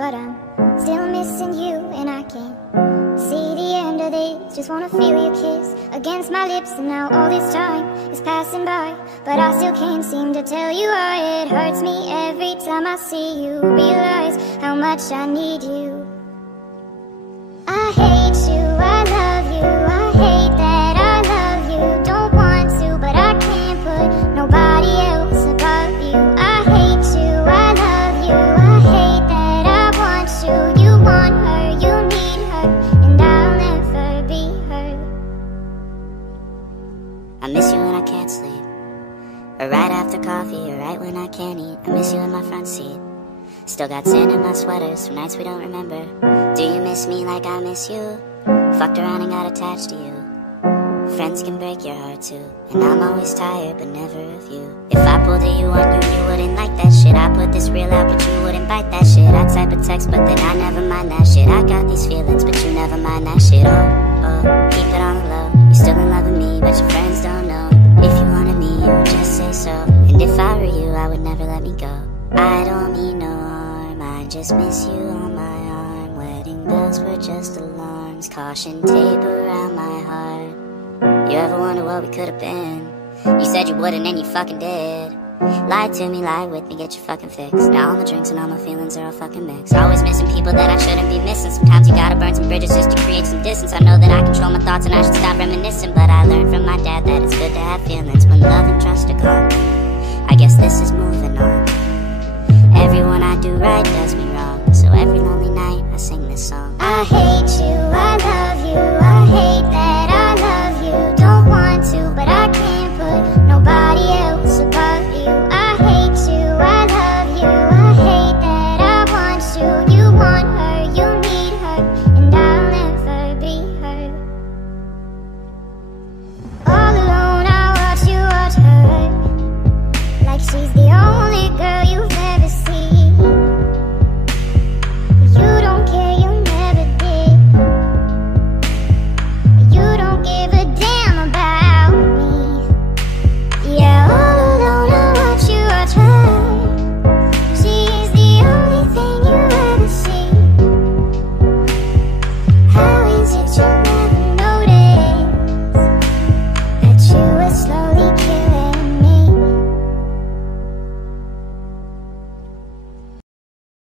but I'm still missing you, and I can't see the end of this. Just wanna feel your kiss against my lips, and now all this time is passing by, but I still can't seem to tell you why. It hurts me every time I see you, realize how much I need you. I hate you, I love you, I hate that I love you. Don't want to, but I can't put nobody else above you. I hate you, I love you, I hate that I want you. You want her, you need her, and I'll never be her. I miss you when I can't sleep, or right after coffee, or right when I can't eat. I miss you in my front seat. Still got sand in my sweaters from nights we don't remember. Do you miss me like I miss you? Fucked around and got attached to you. Friends can break your heart too, and I'm always tired but never of you. If I pulled a you on you, you wouldn't like that shit. I put this real out but you wouldn't bite that shit. I type a text but then I never mind that shit. I got these feelings but you never mind that shit. Oh, keep it on the low. You're still in love with me but your friends don't know. If you wanted me, you would just say so, and if I were you, I would never let me go. I don't mean no harm, I just miss you on my arm. Wedding bells were just alarms, caution tape around my heart. You ever wonder what we could've been? You said you wouldn't and you fucking did. Lied to me, lied with me, get your fucking fix. Now all my drinks and all my feelings are all fucking mixed. Always missing people that I shouldn't be missing. Sometimes you gotta burn some bridges just to create some distance. I know that I control my thoughts and I should stop reminiscing, but I learned from my dad that it's good to have feelings when love and trust are gone. I guess this is moving on. Everyone I do right does me wrong, so every lonely night I sing this song. I hate you,